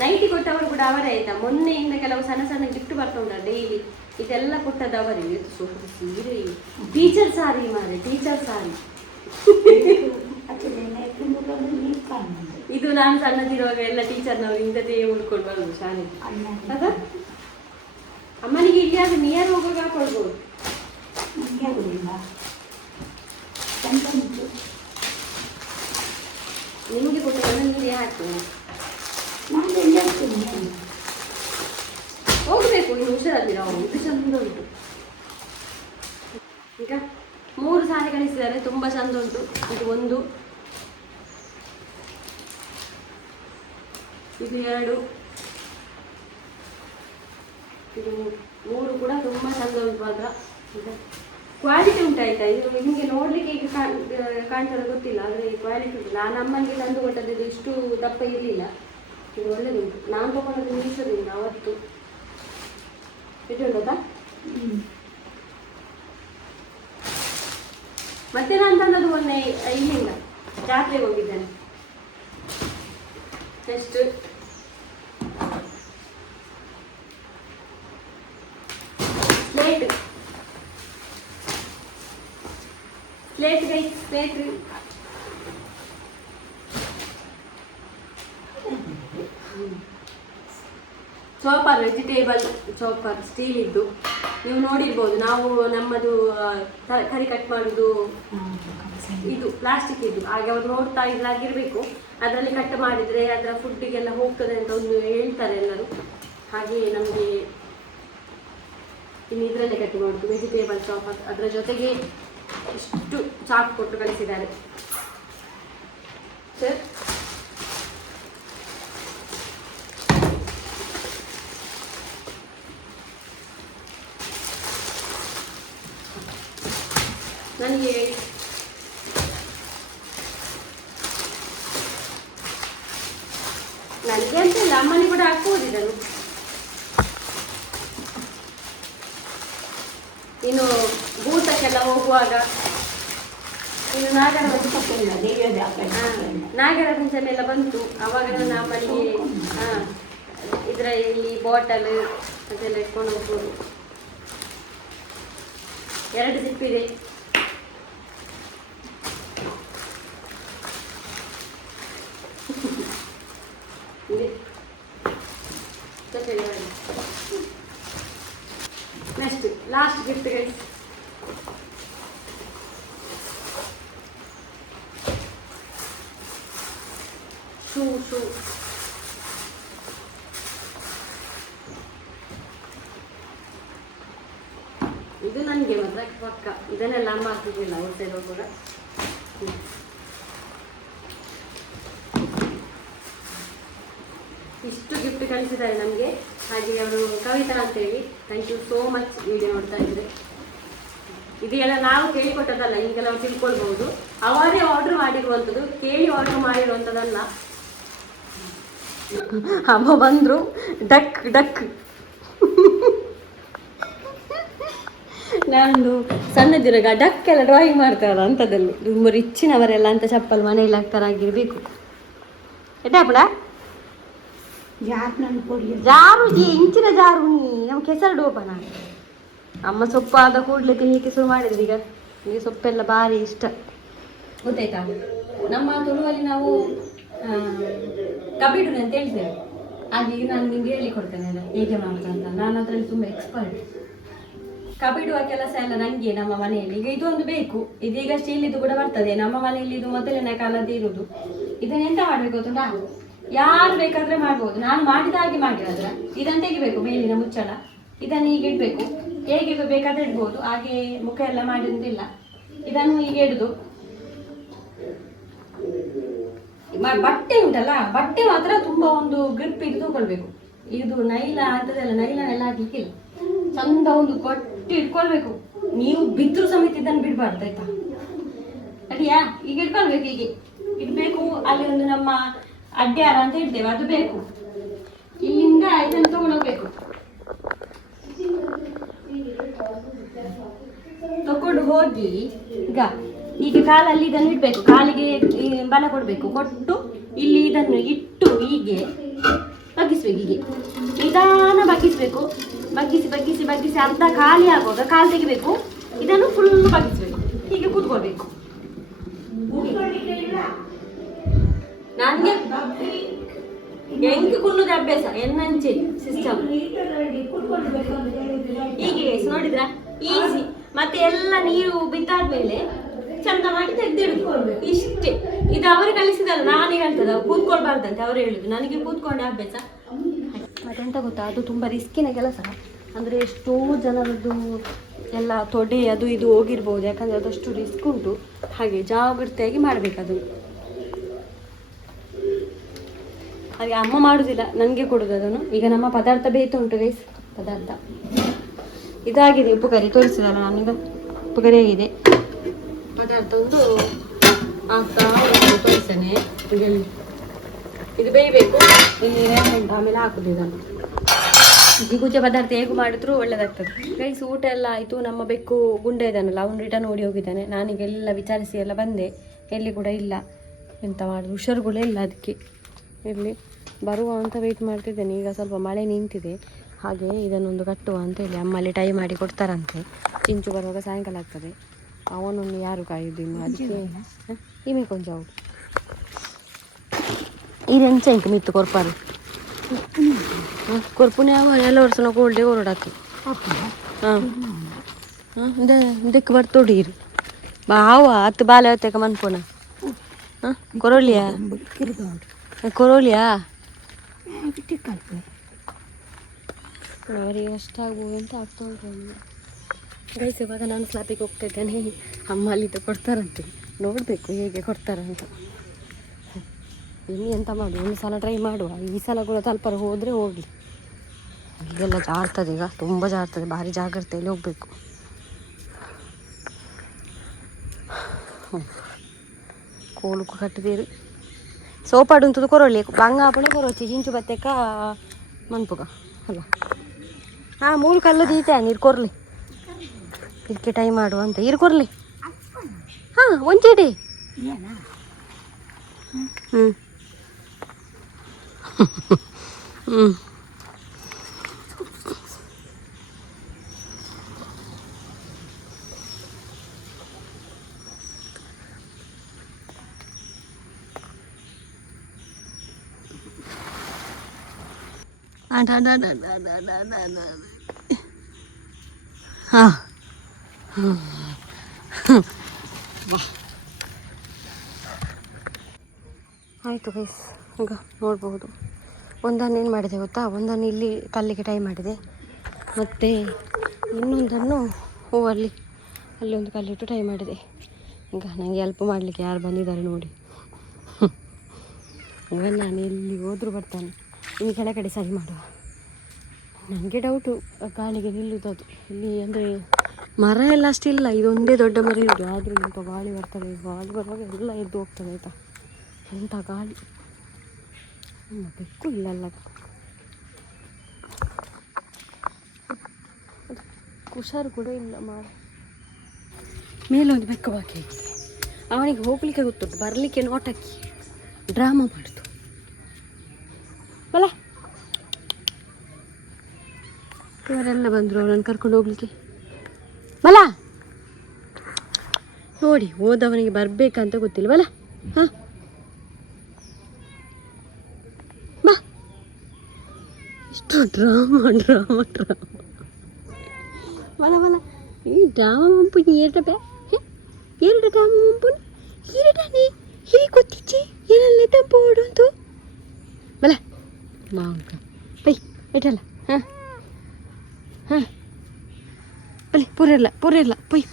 ನೈಟಿ ಕೊಟ್ಟವರು ಕೂಡ ಅವರೇ ಆಯ್ತಾ. ಮೊನ್ನೆಯಿಂದ ಕೆಲವು ಸಣ್ಣ ಸಣ್ಣ ಗಿಫ್ಟ್ ಬರ್ತಾ ಉಂಟು ಡೈಲಿ, ಇದೆಲ್ಲ ಕೊಟ್ಟದ್ದು ಅವರಿಗೆ. ಸೀರೆ ಟೀಚರ್ ಸಾರಿ ಮಾರೆ, ಟೀಚರ್ ಸಾರಿ. ಇದು ನಾನು ಸಣ್ಣದಿರುವಾಗ ಎಲ್ಲ ಟೀಚರ್ನವರು ಇಂಥದ್ದೇ ಉಳ್ಕೊಂಡು ಬರೋದು ಶಾಲೆಗೆ. ಅದ ಅಮ್ಮನಿಗೆ ಇಲ್ಲಿ ಅದು ನಿಯರ್ ಹೋಗುವಾಗ ಹಾಕೊಳ್ಬೋದು. ನಿಮಗೆ ಕೊಟ್ಟರೆ ನೀರೇ ಹಾಕ್ತೇನೆ. ಹೋಗ್ಬೇಕು ಇನ್ನು ಹುಷಾರಾಗಿರ. ಇದು ಚಂದ ಉಂಟು. ಈಗ 3 ಸಾರಿ ಕಳಿಸಿದ್ದಾರೆ, ತುಂಬಾ ಚಂದ ಉಂಟು. ಇದು 1, ಇದು 2, ಇದು 3 ಕೂಡ ತುಂಬಾ ಚಂದ ಉಂಟು. ಮಾತ್ರ ಕ್ವಾಲಿಟಿ ಉಂಟಾಯ್ತಾ. ಇದು ನಿಮಗೆ ನೋಡ್ಲಿಕ್ಕೆ ಈಗ ಕಾಣ್ತದೆ ಗೊತ್ತಿಲ್ಲ, ಆದರೆ ಕ್ವಾಲಿಟಿ ಉಂಟು. ನಾನು ಅಮ್ಮನಿಗೆ ತಂದು ಕೊಟ್ಟದ್ದು ಇದು ಇಷ್ಟು ದಪ್ಪ ಇರಲಿಲ್ಲ. ಇದು ಒಳ್ಳೆದುಂಟು. ನಾನು ತಗೊಂಡದ್ದು ಮೀಸೋದಿಂದ ಅವತ್ತು. ಇದು ಉಂಟಾ. ಮತ್ತೆ ನಾನು ತಂದದ್ದು ಮೊನ್ನೆ ಇಲ್ಲಿಂದ ಜಾತ್ರೆಗೆ ಹೋಗಿದ್ದೇನೆ. Next slate slate guy slate chopper, vegetable chopper, steel ಇದ್ದು. ನೀವು ನೋಡಿರ್ಬೋದು, ನಾವು ನಮ್ಮದು ತರಕಾರಿ ಕಟ್ ಮಾಡೋದು ಇದು ಪ್ಲಾಸ್ಟಿಕ್ ಇದ್ದು. ಹಾಗೆ ಅವರು ನೋಡ್ತಾ ಇದ್ರಾಗಿರ್ಬೇಕು, ಅದರಲ್ಲಿ ಕಟ್ ಮಾಡಿದರೆ ಅದರ ಫುಡ್ಡಿಗೆಲ್ಲ ಹೋಗ್ತದೆ ಅಂತ ಒಂದು ಹೇಳ್ತಾರೆ ಎಲ್ಲರೂ. ಹಾಗೆ ನಮಗೆ ಇನ್ನು ಇದರಲ್ಲೇ ಕಟ್ ಮಾಡೋದು ವೆಜಿಟೇಬಲ್ ಚಾಪರ್. ಅದರ ಜೊತೆಗೆ ಇಷ್ಟು ಚಾಕು ಕೊಟ್ಟು ಕಳಿಸಿದ್ದಾರೆ ಸರ್. ನನಗೆ ಅಂತ ಇಲ್ಲ, ಅಮ್ಮನಿಗೆ ಕೂಡ ಹಾಕ್ಬೋದು ಇದನ್ನು. ಇನ್ನು ಭೂತಕ್ಕೆಲ್ಲ ಹೋಗುವಾಗ ಇನ್ನು ನಾಗರ ಪಂಚಮಿ ಎಲ್ಲ ಬಂತು. ಅವಾಗ ನನ್ನ ಅಮ್ಮನಿಗೆ ಇದರಲ್ಲಿ ಬಾಟಲ್ ಅದೆಲ್ಲ ಇಟ್ಕೊಂಡು ಹೋಗ್ಬೋದು. 2 ಜಿಪ್ ಇದೆ. Next last gift guys. Shoe ಇದು ನನಗೆ ಮಾತ್ರ ಪಕ್ಕ. ಇದನ್ನೆಲ್ಲ ಅಮ್ಮ ಹಾಕ್ತಿದ್ದಿಲ್ಲ ಔಟ್ಸೈಡ್ ಹೋಗುವಾಗ. ಇಷ್ಟು ಗಿಫ್ಟ್ ಕಳಿಸಿದ್ದಾರೆ ನಮಗೆ. ಹಾಗೆ ಅವರು ಕವಿತಾ ಅಂತೇಳಿ, thank you so much. Video ನೋಡ್ತಾ ಇದ್ರೆ ಇದೆಲ್ಲ ನಾವು ಕೇಳಿಕೊಟ್ಟದಲ್ಲ, ಈಗೆಲ್ಲ ನಾವು ತಿಳ್ಕೊಳ್ಬಹುದು. ಅವರೇ ಆರ್ಡರ್ ಮಾಡಿರುವಂಥದ್ದು, ಕೇಳಿ ಆರ್ಡರ್ ಮಾಡಿರುವಂಥದ್ದಲ್ಲ. ಅಮ್ಮ ಬಂದರು, ಡಕ್ ಡಕ್. ನಾನು ಸಣ್ಣದಿರುವಾಗ ಡಕ್ ಎಲ್ಲ ಡ್ರಾಯಿಂಗ್ ಮಾಡ್ತಾರಲ್ಲ ಅಂಥದ್ದಲ್ಲಿ. ತುಂಬ ರಿಚ್ಚಿನವರೆಲ್ಲ ಅಂತ ಚಪ್ಪಲ್ ಮನೆಯಲ್ಲಿ ಹಾಕ್ತಾರಾಗಿರ್ಬೇಕು. ಎಡ್ಡಾಪಡ ಜಾರು ಇಂಚಿನ ಜಾರು ನಮ್ಮ ಕೆಸರು ಡೋಪನ. ಅಮ್ಮ ಸೊಪ್ಪಾದ ಕೂಡಲೇ ತಿನ್ನಲಿಕ್ಕೆ ಶುರು ಮಾಡಿದ್ರು. ಈಗ ಸೊಪ್ಪೆಲ್ಲ ಭಾರಿ ಇಷ್ಟ, ಗೊತ್ತಾಯ್ತಾ. ನಮ್ಮ ತುಳುವಲ್ಲಿ ನಾವು ಕಬೀಡು ಅಂತ ಹೇಳ್ತೇವೆ. ಹಾಗೆ ಈಗ ನಾನು ನಿಮ್ಗೆ ಹೇಳಿ ಕೊಡ್ತೇನೆ ಅಲ್ಲ ಹೇಗೆ ಮಾಡೋದಂತ. ನಾನು ಅದರಲ್ಲಿ ತುಂಬ ಎಕ್ಸ್ಪರ್ಟ್. ಕಬಿಡುವ ಕೆಲಸ ಎಲ್ಲ ನನಗೆ ನಮ್ಮ ಮನೆಯಲ್ಲಿ. ಈಗ ಇದೊಂದು ಬೇಕು. ಇದೀಗ ಸ್ಟೀಲ್ ಇದು ಕೂಡ ಬರ್ತದೆ ನಮ್ಮ ಮನೆಯಲ್ಲಿ. ಇದು ಮೊದಲನೇ ಕಾಲದ್ದು ಇರುವುದು. ಇದನ್ನ ಎಂತ ಮಾಡ್ಬೇಕು ಗೊತ್ತುಂಟಾ, ಯಾರು ಬೇಕಾದ್ರೆ ಮಾಡ್ಬೋದು. ನಾನು ಮಾಡಿದ ಹಾಗೆ ಮಾಡಿರೋದ್ರ ಇದನ್ನು ತೆಗಿಬೇಕು ಮೇಲಿನ ಮುಚ್ಚಳ. ಇದನ್ನು ಹೀಗೆ ಇಡಬೇಕು. ಹೇಗೆ ಬೇಕಾದ್ರೆ ಇಡ್ಬೋದು, ಹಾಗೆ ಮುಖ ಎಲ್ಲ ಮಾಡಿರೋದಿಲ್ಲ. ಇದನ್ನು ಹೀಗೆ ಇಡುದು. ಬಟ್ಟೆ ಉಂಟಲ್ಲ, ಬಟ್ಟೆ ಮಾತ್ರ ತುಂಬ ಒಂದು ಗ್ರಿಪ್ ಇದು ತಗೊಳ್ಬೇಕು. ಇದು ನೈಲ ಅಂತದೆಲ್ಲ ನೈಲನೆಲ್ಲ ಹಾಕ್ಲಿಕ್ಕಿಲ್ಲ. ಚಂದ ಒಂದು ಗಟ್ಟಿ ಇಟ್ಕೊಳ್ಬೇಕು. ನೀವು ಬಿದ್ರು ಸಮೇತ ಇದನ್ನು ಬಿಡಬಾರ್ದು ಆಯ್ತಾ. ಅಡಿಯಾ ಈಗ ಇಟ್ಕೊಳ್ಬೇಕು. ಹೀಗೆ ಇಡಬೇಕು. ಅಲ್ಲಿ ಒಂದು ನಮ್ಮ ಅಡ್ಯಾರ ಅಂತ ಇಡ್ತೇವೆ, ಅದು ಬೇಕು. ಇಲ್ಲಿಂದ ಇದನ್ನು ತಗೊಂಡೋಗ್ಬೇಕು. ತಕೊಂಡು ಹೋಗಿ ಈಗ ಕಾಲಲ್ಲಿ ಇದನ್ನು ಇಡಬೇಕು. ಕಾಲಿಗೆ ಬಲ ಕೊಡಬೇಕು. ಕೊಟ್ಟು ಇಲ್ಲಿ ಇದನ್ನು ಇಟ್ಟು ಹೀಗೆ ಬಗ್ಗಿಸ್ಬೇಕು. ಹೀಗೆ ನಿಧಾನ ಬಗ್ಗಿಸ್ಬೇಕು. ಬಗ್ಗಿಸಿ ಬಗ್ಗಿಸಿ ಬಗ್ಗಿಸಿ ಅರ್ಧ ಖಾಲಿ ಆಗುವಾಗ ಕಾಲು ತೆಗಿಬೇಕು. ಇದನ್ನು ಫುಲ್ ಬಗ್ಗಿಸ್ಬೇಕು. ಹೀಗೆ ಕೂತ್ಕೊಳ್ಬೇಕು. ನನಗೆ ಹೆಂಗೆ ಕುಣ್ಣುದು ಅಭ್ಯಾಸ ಎನ್ನಂಚೆ ಸಿಸ್ಟಮ್. ಹೀಗೆ ನೋಡಿದ್ರ ಈಸಿ. ಮತ್ತೆ ಎಲ್ಲ ನೀರು ಬಿದ್ದಾದ್ಮೇಲೆ ಚಂದ ಮಾಡಿ ತೆಗೆದಿಡ್ಬೇಕು. ಇಷ್ಟೇ. ಇದು ಅವರು ಕಲಿಸಿದಲ್ಲ, ನಾನೇ ಹೇಳ್ತದ ಕೂತ್ಕೊಳ್ಬಾರ್ದಂತೆ ಅವರು ಹೇಳುದು. ನನಗೆ ಕೂತ್ಕೊಂಡೆ ಅಭ್ಯಾಸ. ಮತ್ತೆಂತ ಗೊತ್ತಾ, ಅದು ತುಂಬ ರಿಸ್ಕಿನ ಕೆಲಸ. ಅಂದರೆ ಎಷ್ಟೋ ಜನರದ್ದು ಎಲ್ಲ ತೊಡೆ ಅದು ಇದು ಹೋಗಿರ್ಬೋದು. ಯಾಕಂದರೆ ಅದಷ್ಟು ರಿಸ್ಕ್ ಉಂಟು. ಹಾಗೆ ಜಾಗ್ರತೆಯಾಗಿ ಮಾಡಬೇಕು ಅದನ್ನು. ಹಾಗೆ ಅಮ್ಮ ಮಾಡುವುದಿಲ್ಲ, ನನಗೆ ಕೊಡೋದು ಅದನ್ನು. ಈಗ ನಮ್ಮ ಪದಾರ್ಥ ಬೇಯ್ತಾ ಉಂಟು ಗೈಸ್. ಪದಾರ್ಥ ಇದಾಗಿದೆ. ಉಪ್ಪು ಕರಿ ತೋರಿಸಿದಲ್ಲ ನಾನೀಗ. ಉಪ್ಪು ಕರಿ ಆಗಿದೆ. ಪದಾರ್ಥ ಒಂದು ಆಗ್ತಾ ತೋರಿಸ್ತೇನೆ. ಇದು ಬೇಯಬೇಕು. ಇಲ್ಲಿ ಆಮೇಲೆ ಹಾಕುದು ಇದನ್ನು. ಜಿಗುಜೆ ಪದಾರ್ಥ ಹೇಗೂ ಮಾಡಿದ್ರು ಒಳ್ಳೆದಾಗ್ತದೆ ಗೈಸ್. ಊಟ ಎಲ್ಲ ಆಯಿತು. ನಮ್ಮ ಬೆಕ್ಕು ಗುಂಡ ಇದ್ದಾನಲ್ಲ, ಅವನು ರಿಟರ್ನ್ ಓಡಿ ಹೋಗಿದ್ದಾನೆ. ನಾನೀಗೆಲ್ಲ ವಿಚಾರಿಸಿ ಎಲ್ಲ ಬಂದೆ. ಎಲ್ಲಿ ಕೂಡ ಇಲ್ಲ. ಎಂತ ಮಾಡೋದು, ಹುಷಾರುಗಳೇ ಇಲ್ಲ. ಅದಕ್ಕೆ ಇಲ್ಲಿ ಬರುವ ಅಂತ ವೆಯ್ಟ್ ಮಾಡ್ತಿದ್ದೇನೆ. ಈಗ ಸ್ವಲ್ಪ ಮಳೆ ನಿಂತಿದೆ. ಹಾಗೆ ಇದನ್ನೊಂದು ಕಟ್ಟುವ ಅಂತ ಹೇಳಿ ಅಮ್ಮಲ್ಲಿ ಟೈ ಮಾಡಿ ಕೊಡ್ತಾರಂತೆ. ಚಿಂಚು ಬರುವಾಗ ಸಾಯಂಕಾಲ ಆಗ್ತದೆ. ಅವನನ್ನು ಯಾರು ಕಾಯುದು ಇನ್ನು. ಅದಕ್ಕೆ ಇಮೆ ಕೊಂಚ ಅವಳು ಇದೆಂಚ ಇಂಕ ಮಿತ್ತು ಕೊರ್ಪಾರು ಕೊರ್ಪುನೆ ಅವ ಎಲ್ಲ ವರ್ಷ ನಾವು ಕೋಲ್ಡೆ ಹೊರಡಾಕಿ. ಹಾಂ ಇದಕ್ಕೆ ಬರ್ತೋಡಿರು ಬಾವ ಹತ್ತು ಬಾಲೆ ಹೊತ್ತಕ ಮನ್ಪೋನ. ಹಾಂ ಕೊರೋಲಿಯಾ ಕೊರೋಲಿಯಾ ಅವರಿಗೆ ಅಷ್ಟಾಗ್ಬೋದು ಅಂತ ಆಗ್ತಾ ಉಂಟು. ಗೈಸ್ ಇವಾಗ ನಾನು ಸ್ಲಾಪಿಗೆ ಹೋಗ್ತಾ ಇದ್ದೇನೆ. ಅಮ್ಮ ಅಲ್ಲಿದ್ದು ಕೊಡ್ತಾರಂತೆ. ನೋಡಬೇಕು ಹೇಗೆ ಕೊಡ್ತಾರಂತ. ಇನ್ನು ಎಂತ ಮಾಡು, ಒಂದು ಸಲ ಟ್ರೈ ಮಾಡುವ. ಈ ಸಲ ಕೂಡ ತಲುಪರು ಹೋದರೆ ಹೋಗಲಿ. ಇಲ್ಲೆಲ್ಲ ಜಾರ್ತದೆ ಈಗ, ತುಂಬ ಜಾರ್ತದೆ. ಭಾರಿ ಜಾಗ್ರತೆಯಲ್ಲಿ ಹೋಗಬೇಕು. ಕೋಲುಕು ಕಟ್ಟಿದೀರು ಸೋಪಾಡು ಅಂತದ್ದು ಕೊರೊಳ್ಳಿ ಬಂಗ ಆಪಣೆ ಕೊರೊಚ್ಚಿ ಜಿಂಚು ಬತ್ತೆಕ್ಕ ಮನ್ಪುಗ ಅಲ್ಲ. ಹಾಂ ಮೂರು ಕಲ್ಲದು ಈಚೆ ನೀರು ಕೊರ್ಲಿ ಇದಕ್ಕೆ ಟೈಮ್ ಮಾಡುವ ಅಂತ. ಇರು ಕೊರ್ಲಿ. ಹಾಂ ಒಂಚೇಟಿ ಹ್ಞೂ ಹ್ಞೂ ಹಾಂ ಆಯಿತು ಗೈಸ್. ಈಗ ನೋಡ್ಬೋದು ಒಂದನ್ನು ಏನು ಮಾಡಿದೆ ಗೊತ್ತಾ, ಒಂದನ್ನು ಇಲ್ಲಿ ಕಲ್ಲಿಗೆ ಟೈ ಮಾಡಿದೆ. ಮತ್ತು ಇನ್ನೊಂದನ್ನು ಹೂವಲ್ಲಿ ಒಂದು ಕಲ್ಲಿಟ್ಟು ಟೈ ಮಾಡಿದೆ. ಈಗ ನನಗೆ ಹೆಲ್ಪ್ ಮಾಡಲಿಕ್ಕೆ ಯಾರು ಬಂದಿದ್ದಾರೆ ನೋಡಿ. ಇವಾಗ ನಾನು ಎಲ್ಲಿ ಹೋದರೂ ಬರ್ತಾನೆ. ಇನ್ನು ಕೆಳಗಡೆ ಸರಿ ಮಾಡುವ. ನನಗೆ ಡೌಟು ಗಾಳಿಗೆ ನಿಲ್ಲುತ್ತದು ಇಲ್ಲಿ. ಅಂದರೆ ಮರ ಎಲ್ಲ ಅಷ್ಟಿಲ್ಲ, ಇದೊಂದೇ ದೊಡ್ಡ ಮರ ಇರೋದು. ಆದರೂ ಇಂಥ ಗಾಳಿ ಬರ್ತದೆ. ಗಾಳಿ ಬರುವಾಗ ಎಲ್ಲ ಎದ್ದು ಹೋಗ್ತದೆ ಆಯಿತಾ. ಎಂಥ ಗಾಳಿ. ಬೆಕ್ಕು ಇಲ್ಲಲ್ಲ, ಹುಷಾರು ಕೂಡ ಇಲ್ಲ. ಮೇಲೊಂದು ಬೆಕ್ಕು ಬಾಕಿ ಆಗಿದೆ. ಅವನಿಗೆ ಹೋಗ್ಲಿಕ್ಕೆ ಗೊತ್ತುಂಟು, ಬರಲಿಕ್ಕೆ ನೋಟಕ್ಕೆ ಡ್ರಾಮಾ ಮಾಡಿತು. ಬಲ ಇವರೆಲ್ಲ ಬಂದರು ಅವನನ್ನು ಕರ್ಕೊಂಡು ಹೋಗ್ಲಿಕ್ಕೆ. ಬಲ ನೋಡಿ, ಹೋದವನಿಗೆ ಬರಬೇಕಂತ ಗೊತ್ತಿಲ್ಲ. ಬಲ ಹಾಂ ಬಾ. ಇಷ್ಟು ಡ್ರಾಮಾ ಡ್ರಾಮಾ ಡ್ರಾಮಾ. ಬಲ ಬಲ ಈ ಡ್ರಾಮಾ ಮಂಪುನಿ ಏರಟೆ ಏರಟ ಡ್ರಾಮಾ ಮಂಪುನಿ ಹೀರಟಾನೆ ಹೀರಿ ಕೊತ್ತಿಚ್ಚಿ ಏನಲ್ಲ ತಂಪೋಡು ಅಂತು. ಬಲ ಮಾಂಕ ಪೈ ಇಟ್ಟಲ್ಲ. ಹಾಂ ಹಾಂ ಬಲಿ ಪೂರ ಇಲ್ಲ ಪೊಯ್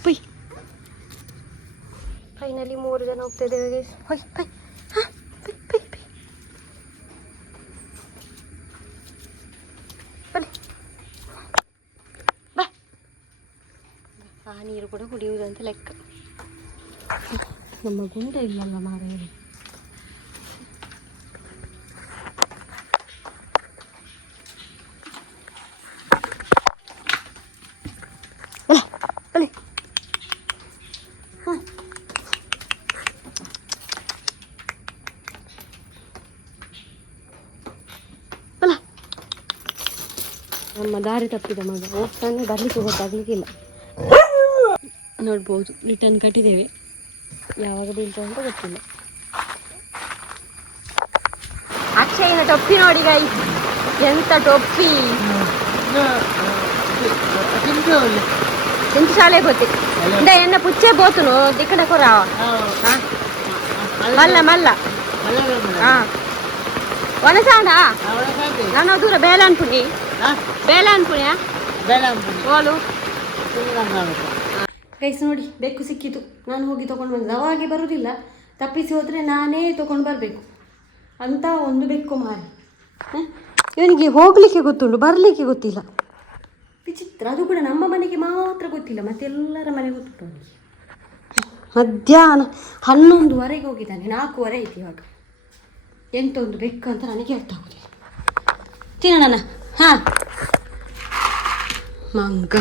ಫೈನಲಿ 3 ಜನ ಹೋಗ್ತಿದ್ದೇವೆ ಗೈಸ್. ಹೊಯ್ ಪೈ ಹಾಂ ಪೈ ಬಲಿ ಬಾ. ಆ ನೀರು ಕೂಡ ಕುಡಿಯುವುದಂತ ಲೆಕ್ಕ. ನಮ್ಮ ಗುಂಡೆ ಇಲ್ಲಲ್ಲ ಮಾರೇರಿ. ಬಲಿ ಹಾಂ ಬಲ. ನಮ್ಮ ದಾರಿ ತಪ್ಪಿದ ಮಗ ಹೋಗ್ತಾನೆ, ಬರಲಿಕ್ಕೆ ಗೊತ್ತಾಗ್ಲಿಕ್ಕಿಲ್ಲ. ನೋಡ್ಬೋದು ರಿಟರ್ನ್ ಕಟ್ಟಿದ್ದೇವೆ, ಯಾವಾಗ ಬೀಳ್ತದೆ ಅಂತ ಗೊತ್ತಿಲ್ಲ. ಅಕ್ಷಯನ ಟೊಪ್ಪಿ ನೋಡಿ ಗೈ, ಎಂತ ಟೊಪ್ಪಿ. ಎಂತ ಶಾಲೆ ಗೊತ್ತಿ ಇಂದ ಎನ್ನ ಪುಚ್ಚೆ ಬೋತುನು ದಿಕ್ಕಡ ಕೊರಾವ ಮಲ್ಲ ಹಾಂ ಒಣಸಾಡ ನಾನು ದೂರ ಬೇಲ ಅನ್ಪುಣಿ ಓಲು ಗೈಸ್ ನೋಡಿ ಬೆಕ್ಕು ಸಿಕ್ಕಿತು. ನಾನು ಹೋಗಿ ತೊಗೊಂಡು ಬಂದೆ. ಅವಾಗೆ ಬರುವುದಿಲ್ಲ, ತಪ್ಪಿಸಿ ಹೋದರೆ ನಾನೇ ತೊಗೊಂಡು ಬರಬೇಕು ಅಂತ ಒಂದು ಬೆಕ್ಕು ಮಾರಿ. ಇವನಿಗೆ ಹೋಗಲಿಕ್ಕೆ ಗೊತ್ತುಂಟು, ಬರಲಿಕ್ಕೆ ಗೊತ್ತಿಲ್ಲ. ವಿಚಿತ್ರ. ಅದು ಕೂಡ ನಮ್ಮ ಮನೆಗೆ ಮಾತ್ರ ಗೊತ್ತಿಲ್ಲ, ಮತ್ತೆ ಎಲ್ಲರ ಮನೆಗೆ ಗೊತ್ತುಂಟು ಅವನಿಗೆ. ಮಧ್ಯಾಹ್ನ 11:15 ಹೋಗಿದ್ದಾನೆ, 4:15 ಐತಿ ಇವಾಗ. ಎಂತ ಒಂದು ಬೆಕ್ಕು ಅಂತ ನನಗೆ ಅರ್ಥ ಆಗೋದಿಲ್ಲ. ತಿನ್ನೋಣ. ಹಾಂ ಮಂಗ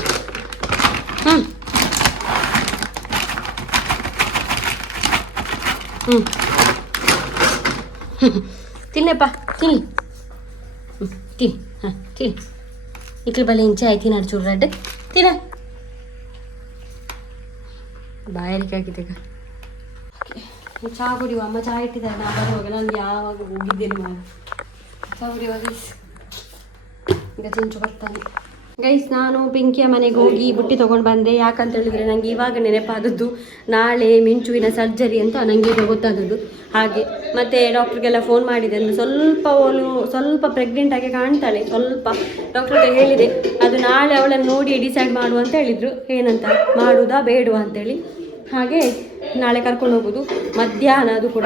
ತಿನ್ನಪ್ಪ ತಿನ್ನಿ. ತಿನ್ ಹಾಂ ತಿನ್. ಇಕ್ಳು ಬಲೆ ಇಂಚೆ ಆಯ್ತು ನಾಡು ಚೂರು ರಡ್ಡೆ ತಿನ್ನ. ಬಾಯಲಿಕ್ಕೆ ಹಾಕಿದ್ದೀಗ ಚಹಾ ಕುಡಿಯುವ. ಅಮ್ಮ ಚಹಾ ಇಟ್ಟಿದ್ದಾರೆ, ನಾ ಬರುವಾಗ ನನಗೆ ಯಾವಾಗ ಹೋಗಿದ್ದೇನೆ ಮಾಡಿ ಚಹಾ ಕುಡಿಯುವಾಗ. ಈಗ ಚಿಂಚು ಬರ್ತಾನೆ ಗೈಸ್. ನಾನು ಪಿಂಕಿಯ ಮನೆಗೆ ಹೋಗಿ ಬುಟ್ಟಿ ತೊಗೊಂಡು ಬಂದೆ. ಯಾಕಂತ ಹೇಳಿದರೆ ನನಗೆ ಇವಾಗ ನೆನಪಾದದ್ದು, ನಾಳೆ ಮಿಂಚುವಿನ ಸರ್ಜರಿ ಅಂತ ನನಗೆ ಈಗ ಗೊತ್ತಾದದ್ದು. ಹಾಗೆ ಮತ್ತು ಡಾಕ್ಟ್ರಿಗೆಲ್ಲ ಫೋನ್ ಮಾಡಿದೆ. ಅಂದರೆ ಸ್ವಲ್ಪ ಪ್ರೆಗ್ನೆಂಟಾಗಿ ಕಾಣ್ತಾಳೆ. ಸ್ವಲ್ಪ ಡಾಕ್ಟ್ರಿಗೆ ಹೇಳಿದೆ, ಅದು ನಾಳೆ ಅವಳನ್ನು ನೋಡಿ ಡಿಸೈಡ್ ಮಾಡುವ ಅಂತ ಹೇಳಿದರು. ಏನಂತ ಮಾಡುವುದಾ ಬೇಡವಾ ಅಂತೇಳಿ. ಹಾಗೆ ನಾಳೆ ಕರ್ಕೊಂಡು ಹೋಗೋದು ಮಧ್ಯಾಹ್ನ, ಅದು ಕೂಡ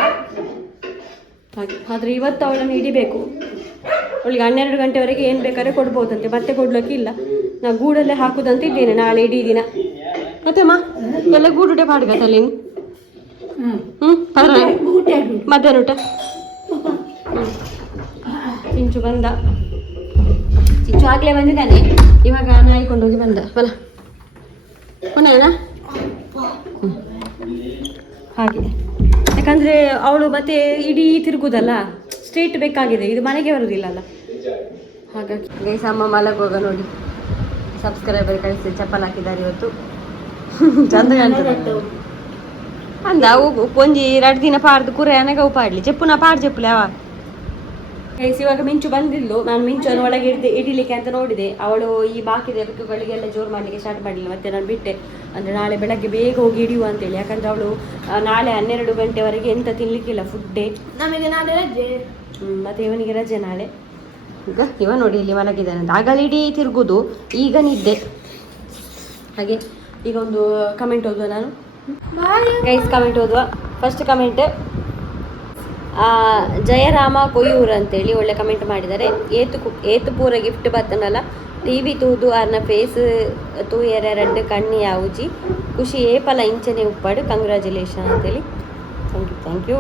ಹಾಗೆ. ಆದರೆ ಇವತ್ತು ಅವಳನ್ನು ಹಿಡಿಬೇಕು. ಅವಳಿಗೆ 12 ಗಂಟೆವರೆಗೆ ಏನು ಬೇಕಾದ್ರೆ ಕೊಡ್ಬೋದಂತೆ, ಮತ್ತೆ ಕೊಡ್ಲಿಕ್ಕಿಲ್ಲ. ನಾವು ಗೂಡಲ್ಲೇ ಹಾಕುದಂತ ಇದ್ದೇನೆ ನಾಳೆ ಇಡೀ ದಿನ. ಮತ್ತೆ ಎಲ್ಲ ಗೂಡುಟೆ ಪಾಡ್ಗತ್ತಲ್ಲಿ. ಮಧ್ಯಾಹ್ನ ಊಟ. ಚಿಂಚು ಬಂದ. ಚಿಂಚು ಆಗಲೇ ಬಂದಿದ್ದಾನೆ, ಇವಾಗ ನಾಯ್ಕೊಂಡು ಹೋಗಿ ಬಂದ. ಬಲ ಪುನಃ ಹಾಗೆ. ಯಾಕಂದರೆ ಅವಳು ಮತ್ತೆ ಇಡೀ ತಿರುಗುದಲ್ಲ, ಸ್ಟ್ರೇಟ್ ಬೇಕಾಗಿದೆ, ಇದು ಮನೆಗೆ ಬರುವುದಿಲ್ಲಲ್ಲ. ಹಾಗಾಗಿ ಗೈಸ್ ಅಮ್ಮ ಮಲಗುವಾಗ ನೋಡಿ ಸಬ್ಸ್ಕ್ರೈಬರ್ ಕಳಿಸಿ ಚಪ್ಪಲ್ ಹಾಕಿದ್ದಾರೆ ಇವತ್ತು. ಚಂದ ಕಾಣ್ತದೆ ಅಂದ. ಹೋಗು ಪೊಂಜಿ 2 ದಿನ ಪಾಡ್ದು ಕುರೆ ಅನಗ ಪಾಡ್ಲಿ ಚೆಪ್ಪುನ ಪಾಡ್ ಚೆಪ್ಪುಲಿ ಅವ. ಗೈಸ್ ಇವಾಗ ಮಿಂಚು ಬಂದಿದ್ಲು. ನಾನು ಮಿಂಚನ್ನು ಒಳಗೆ ಇಡಲಿಕ್ಕೆ ಅಂತ ನೋಡಿದೆ. ಅವಳು ಈ ಬಾಕಿದೆ ಬೆಕ್ಕುಗಳಿಗೆಲ್ಲ ಜೋರು ಮಾಡಲಿಕ್ಕೆ ಸ್ಟಾರ್ಟ್ ಮಾಡಲಿಲ್ಲ. ಮತ್ತೆ ನಾನು ಬಿಟ್ಟೆ. ಅಂದರೆ ನಾಳೆ ಬೆಳಗ್ಗೆ ಬೇಗ ಹೋಗಿ ಹಿಡಿಯುವ ಅಂತೇಳಿ. ಯಾಕಂದರೆ ಅವಳು ನಾಳೆ 12 ಗಂಟೆವರೆಗೆ ಎಂತ ತಿನ್ನಲಿಕ್ಕಿಲ್ಲ, ಫುಡ್ಡೇ. ನಮಗೆ ನಾಳೆ ರಜೆ. ಮತ್ತು ಇವನಿಗೆ ರಜೆ ನಾಳೆ. ಈಗ ಇವ ನೋಡಿ ಇಲ್ಲಿ ಮಲಗಿದ್ದಾನೆ ಅಂತ. ಆಗಲಿಡೀ ತಿರುಗುದು, ಈಗ ನಿದ್ದೆ. ಹಾಗೆ ಈಗ ಒಂದು ಕಮೆಂಟ್ ಓದುವ ನಾನು. ಗೈಸ್ ಕಮೆಂಟ್ ಓದುವ. ಫಸ್ಟ್ ಕಮೆಂಟ್ ಜಯರಾಮ ಕೊಯ್ಯೂರ್ ಅಂತೇಳಿ ಒಳ್ಳೆ ಕಮೆಂಟ್ ಮಾಡಿದ್ದಾರೆ. ಏತು ಪೂರ ಗಿಫ್ಟ್ ಬತ್ತನಲ್ಲ ಟಿವಿ ತೂದು ಅರ್ನ ಫೇಸ್ ತೂಯರ 2 ಕಣ್ಣಿ ಯಾವುಜಿ ಖುಷಿ ಏಪಲ ಇಂಚನೆ ಉಪ್ಪಾಡು ಕಂಗ್ರ್ಯಾಚುಲೇಷನ್ ಅಂತೇಳಿ. Thank you.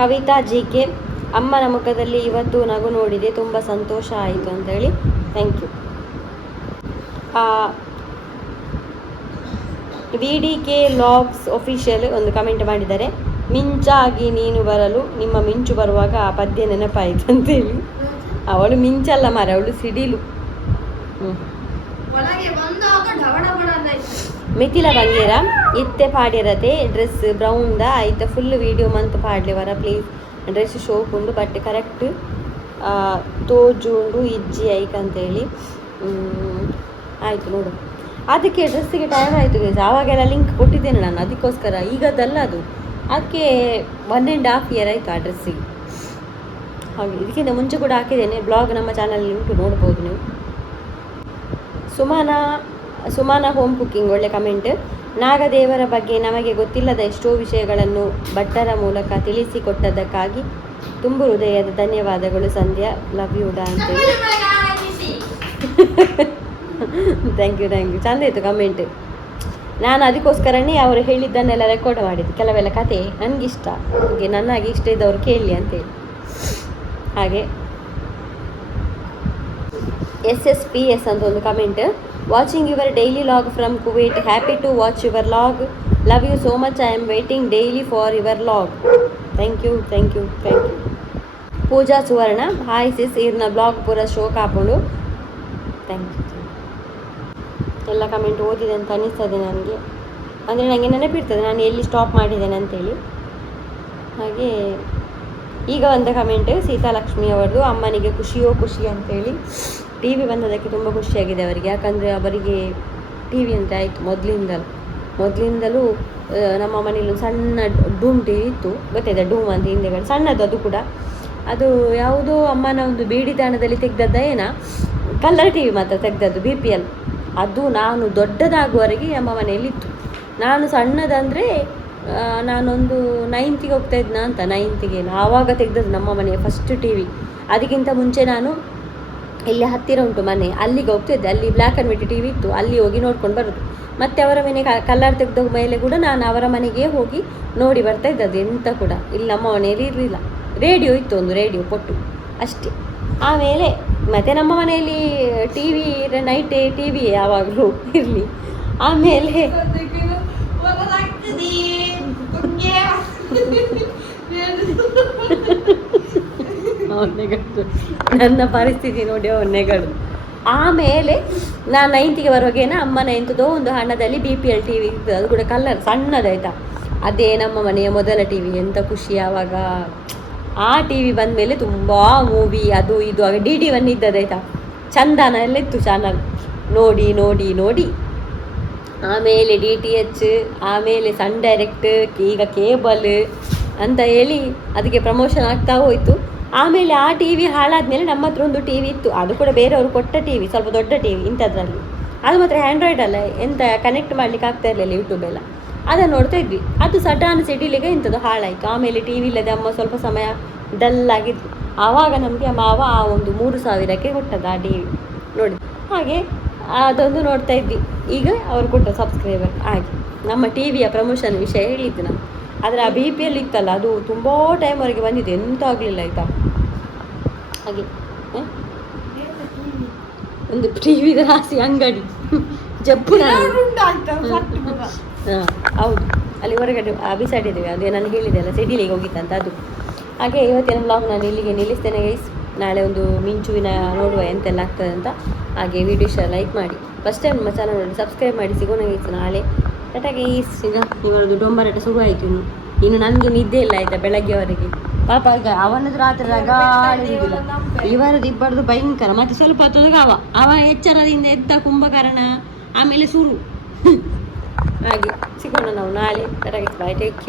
ಕವಿತಾ GK ಅಮ್ಮನ ಮುಖದಲ್ಲಿ ಇವತ್ತು ನಗು ನೋಡಿದೆ, ತುಂಬ ಸಂತೋಷ ಆಯಿತು ಅಂತೇಳಿ. Thank you. VDK logs official ಒಂದು ಕಮೆಂಟ್ ಮಾಡಿದ್ದಾರೆ. ಮಿಂಚಾಗಿ ನೀನು ಬರಲು ನಿಮ್ಮ ಮಿಂಚು ಬರುವಾಗ ಆ ಪದ್ಯ ನೆನಪಾಯಿತು ಅಂತೇಳಿ. ಅವಳು ಮಿಂಚಲ್ಲ ಮಾರೆ, ಅವಳು ಸಿಡಿಲು. ಮಿಥಿಲ ಬಂಗೇರ ಇತ್ತೆ ಪಾಡಿರತೆ ಡ್ರೆಸ್ ಬ್ರೌನ್ದ ಆಯ್ತು ಫುಲ್ ವೀಡಿಯೋ ಮಂತ್ ಪಾಡ್ಲಿವರ ಪ್ಲೀಸ್ ಡ್ರೆಸ್ ಶೋಕುಂಡು ಬಟ್ ಕರೆಕ್ಟ್ ತೋಜುಂಡು ಇಜ್ಜಿ ಐಕ್ ಅಂತೇಳಿ. ಆಯಿತು ನೋಡು. ಅದಕ್ಕೆ ಡ್ರೆಸ್ಸಿಗೆ ಟೈಮ್ ಆಯಿತು ಗೈಸ್. ಆವಾಗೆಲ್ಲ ಲಿಂಕ್ ಕೊಟ್ಟಿದ್ದೇನೆ ನಾನು, ಅದಕ್ಕೋಸ್ಕರ. ಈಗದಲ್ಲ ಅದು, ಅದಕ್ಕೆ 1.5 ಇಯರ್ ಆಯಿತು ಆ ಡ್ರೆಸ್ಸಿಗೆ. ಹಾಗೆ ಇದಕ್ಕಿಂತ ಮುಂಚೆ ಕೂಡ ಹಾಕಿದ್ದೇನೆ ಬ್ಲಾಗ್, ನಮ್ಮ ಚಾನಲಲ್ಲಿ ಉಂಟು, ನೋಡ್ಬೋದು ನೀವು. ಸುಮಾನ ಹೋಮ್ ಕುಕ್ಕಿಂಗ್ ಒಳ್ಳೆ ಕಮೆಂಟ್. ನಾಗದೇವರ ಬಗ್ಗೆ ನಮಗೆ ಗೊತ್ತಿಲ್ಲದ ಎಷ್ಟೋ ವಿಷಯಗಳನ್ನು ಭಟ್ಟರ ಮೂಲಕ ತಿಳಿಸಿಕೊಟ್ಟದ್ದಕ್ಕಾಗಿ ತುಂಬು ಹೃದಯದ ಧನ್ಯವಾದಗಳು ಸಂಧ್ಯಾ, ಲವ್ ಯು ಡಾ ಅಂತೇಳಿ. ಥ್ಯಾಂಕ್ ಯು ಚಂದ ಇತ್ತು ಕಮೆಂಟ್. ನಾನು ಅದಕ್ಕೋಸ್ಕರನೇ ಅವರು ಹೇಳಿದ್ದನ್ನೆಲ್ಲ ರೆಕಾರ್ಡ್ ಮಾಡಿದ್ದು, ಕೆಲವೆಲ್ಲ ಕತೆ ನನಗಿಷ್ಟ, ಹಾಗೆ ನನಗೆ ಇಷ್ಟ ಇದ್ದವ್ರು ಕೇಳಲಿ ಅಂತೇಳಿ. ಹಾಗೆ SSPS ಅಂತ ಒಂದು comment. Watching your daily log from Kuwait, happy to watch your log, love you so much, I am waiting daily for your log. Thank you. Pooja Suvarna, hi sis, ಇರ್ನ ಬ್ಲಾಗ್ ಪೂರ ಶೋ ಕಾಪುಂಡು. Thank you. ಎಲ್ಲ comment ಓದಿದೆ ಅಂತ ಅನ್ನಿಸ್ತದೆ ನನಗೆ, ಅಂದರೆ ನನಗೆ ನೆನಪಿರ್ತದೆ ನಾನು ಎಲ್ಲಿ ಸ್ಟಾಪ್ ಮಾಡಿದ್ದೇನೆ ಅಂತೇಳಿ. ಹಾಗೆ ಈಗ ಒಂದು ಕಮೆಂಟ್ ಸೀತಾಲಕ್ಷ್ಮಿ ಅವರದು, ಅಮ್ಮನಿಗೆ ಖುಷಿಯೋ ಖುಷಿ ಅಂತೇಳಿ. ಟಿ ವಿ ಬಂದದಕ್ಕೆ ತುಂಬ ಖುಷಿಯಾಗಿದೆ ಅವರಿಗೆ, ಯಾಕಂದರೆ ಅವರಿಗೆ ಟಿ ವಿ ಅಂದರೆ ಆಯಿತು ಮೊದಲಿಂದಲೂ ನಮ್ಮ ಮನೇಲಿ ಒಂದು ಸಣ್ಣ ಡೂಮ್ ಟಿ ವಿ ಇತ್ತು, ಗೊತ್ತಿದೆ ಡೂಮ್ ಅಂತ ಹಿಂದೆಗಡೆ ಸಣ್ಣದು, ಅದು ಕೂಡ ಅದು ಯಾವುದೋ ಅಮ್ಮನ ಒಂದು ಬೀಡಿ ತಾಣದಲ್ಲಿ ತೆಗೆದದ್ದ ಕಲರ್ ಟಿ ವಿ ಮಾತ್ರ ತೆಗೆದದ್ದು BPL. ಅದು ನಾನು ದೊಡ್ಡದಾಗುವವರೆಗೆ ನಮ್ಮ ಮನೆಯಲ್ಲಿತ್ತು. ನಾನು ಸಣ್ಣದಂದರೆ ನಾನೊಂದು 9th ಹೋಗ್ತಾ ಇದ್ನ ಅಂತ, 9th ಆವಾಗ ತೆಗೆದದ್ದು ನಮ್ಮ ಮನೆಯ ಫಸ್ಟ್ ಟಿ ವಿ. ಅದಕ್ಕಿಂತ ಮುಂಚೆ ನಾನು ಇಲ್ಲಿ ಹತ್ತಿರ ಉಂಟು ಮನೆ, ಅಲ್ಲಿಗೆ ಹೋಗ್ತಿದ್ದೆ, ಅಲ್ಲಿ black and white T V ಇತ್ತು, ಅಲ್ಲಿ ಹೋಗಿ ನೋಡ್ಕೊಂಡು ಬರೋದು. ಮತ್ತು ಅವರ ಮನೆ ಕಲರ್ ತೆಗೆದ ಮೇಲೆ ಕೂಡ ನಾನು ಅವರ ಮನೆಗೆ ಹೋಗಿ ನೋಡಿ ಬರ್ತಾ ಇದ್ದದ್ದು. ಎಂತ ಕೂಡ ಇಲ್ಲಿ ನಮ್ಮ ಮನೆಯಲ್ಲಿ ಇರಲಿಲ್ಲ. ರೇಡಿಯೋ ಇತ್ತು, ಒಂದು ರೇಡಿಯೋ ಪೊಟ್ಟು ಅಷ್ಟೇ. ಆಮೇಲೆ ಮತ್ತು ನಮ್ಮ ಮನೆಯಲ್ಲಿ T V night T V ಯಾವಾಗಲೂ ಇರಲಿ. ಆಮೇಲೆ ನನ್ನ ಪರಿಸ್ಥಿತಿ ನೋಡಿ ಅವನ್ನೆಗಳು. ಆಮೇಲೆ ನಾನು 9th ಬರುವಾಗೇನ ಅಮ್ಮನ ಎಂಥದೋ ಒಂದು ಹಣದಲ್ಲಿ BPL ಟಿ ವಿ ಇರ್ತದೆ, ಅದು ಕೂಡ ಕಲರ್ ಸಣ್ಣದಾಯ್ತಾ. ಅದೇ ನಮ್ಮ ಮನೆಯ ಮೊದಲ ಟಿ ವಿ. ಎಂಥ ಖುಷಿ ಆವಾಗ. ಆ ಟಿ ವಿ ಬಂದಮೇಲೆ ತುಂಬ ಮೂವಿ ಅದು ಇದು, ಆಗ DD1 ಇದ್ದದಾಯ್ತಾ, ಚಂದನ ಎಲ್ಲ ಇತ್ತು ಚಾನಲ್, ನೋಡಿ ಆಮೇಲೆ DTH, ಆಮೇಲೆ ಸನ್ ಡೈರೆಕ್ಟ್, ಈಗ ಕೇಬಲ್ ಅಂತ ಹೇಳಿ ಅದಕ್ಕೆ ಪ್ರಮೋಷನ್ ಆಗ್ತಾ ಹೋಯಿತು. ಆಮೇಲೆ ಆ ಟಿ ವಿ ಹಾಳಾದ್ಮೇಲೆ ನಮ್ಮ ಹತ್ರ ಒಂದು ಟಿ ವಿ ಇತ್ತು, ಅದು ಕೂಡ ಬೇರೆಯವರು ಕೊಟ್ಟ ಟಿ ವಿ, ಸ್ವಲ್ಪ ದೊಡ್ಡ ಟಿ ವಿ ಇಂಥದ್ರಲ್ಲಿ. ಅದು ಮಾತ್ರ ಆ್ಯಂಡ್ರಾಯ್ಡ್ ಅಲ್ಲ, ಎಂತ ಕನೆಕ್ಟ್ ಮಾಡಲಿಕ್ಕೆ ಆಗ್ತಾ ಇರಲಿಲ್ಲ ಯೂಟ್ಯೂಬ್ ಎಲ್ಲ. ಅದನ್ನು ನೋಡ್ತಾ ಇದ್ವಿ, ಅದು ಸಡನ್ ಸಿಡಿಲಿಗೆ ಇಂಥದ್ದು ಹಾಳಾಯಿತು. ಆಮೇಲೆ ಟಿ ವಿ ಇಲ್ಲದೆ ಅಮ್ಮ ಸ್ವಲ್ಪ ಸಮಯ ಡಲ್ ಆಗಿದ್ವಿ. ಆವಾಗ ನಮಗೆ ಮಾವ ಆ ಒಂದು 3,000ಕ್ಕೆ ಕೊಟ್ಟದ್ದು ಆ ಟಿ ವಿ ನೋಡಿ. ಹಾಗೆ ಅದೊಂದು ನೋಡ್ತಾ ಇದ್ವಿ. ಈಗ ಅವರು ಕೊಟ್ಟ ಸಬ್ಸ್ಕ್ರೈಬರ್. ಹಾಗೆ ನಮ್ಮ ಟಿ ವಿಯ ಪ್ರಮೋಷನ್ ವಿಷಯ ಹೇಳಿದ್ದು ನಾನು. ಆದರೆ ಆ BPL ಇತ್ತಲ್ಲ, ಅದು ತುಂಬ ಟೈಮ್ವರೆಗೆ ಬಂದಿದೆ, ಎಂತ ಆಗಲಿಲ್ಲ ಆಯಿತಾ. ಹಾಗೆ ಒಂದು ಟಿ ವಿದ ರಾಸಿ ಅಂಗಡಿ ಜಪ್ಪು. ಹಾಂ ಹೌದು, ಅಲ್ಲಿ ಹೊರಗಡೆ ಬಿಸಾಡಿದ್ದೇವೆ, ಅದೇ ನಾನು ಹೇಳಿದೆ ಅಲ್ಲ ಸಿಡಿಲಿಗೆ ಹೋಗಿತ್ತಂತ ಅದು. ಹಾಗೆ ಇವತ್ತಿನ ಬ್ಲಾಗ್ ನಾನು ಇಲ್ಲಿಗೆ ನಿಲ್ಲಿಸ್ತೇನೆ ಗೈಸ್. ನಾಳೆ ಒಂದು ಮಿಂಚುವಿನ ನೋಡುವ ಎಂತೆಲ್ಲ ಆಗ್ತದೆ ಅಂತ. ಹಾಗೆ ವಿಡಿಯೋ ಇಷ್ಟ ಲೈಕ್ ಮಾಡಿ, ಫಸ್ಟ್ ಟೈಮ್ ನಮ್ಮ ಚಾನಲ್ ನೋಡಿ ಸಬ್ಸ್ಕ್ರೈಬ್ ಮಾಡಿ. ಸಿಗೋಣ ಗೈಸ್ ನಾಳೆ. ಕಟಾಗೆ ಈಗ ಇವರದ್ದು ಡೊಂಬರಾಟ ಶುರುವಾಯಿತು. ಇನ್ನು ನನಗೆ ನಿದ್ದೆ ಇಲ್ಲ ಆಯಿತಾ ಬೆಳಗ್ಗೆವರೆಗೆ. ಪಾಪ ಈಗ ಅವನದು ರಾತ್ರಿ ರಗಾಡಿಲ್ಲ, ಇವರದ್ದು ಇಬ್ಬರದು ಭಯಂಕರ. ಮತ್ತು ಸ್ವಲ್ಪ ಹೊತ್ತೊಳಗೆ ಅವ ಎಚ್ಚರದಿಂದ ಎದ್ದ ಕುಂಭಕರ್ಣ, ಆಮೇಲೆ ಸುರು. ಹಾಗೆ ಸಿಗೋಣ ನಾವು ನಾಳೆ. ಕಟಾಗೆ ಬಾಯ್, ಟೇಕ್ ಕೇರ್.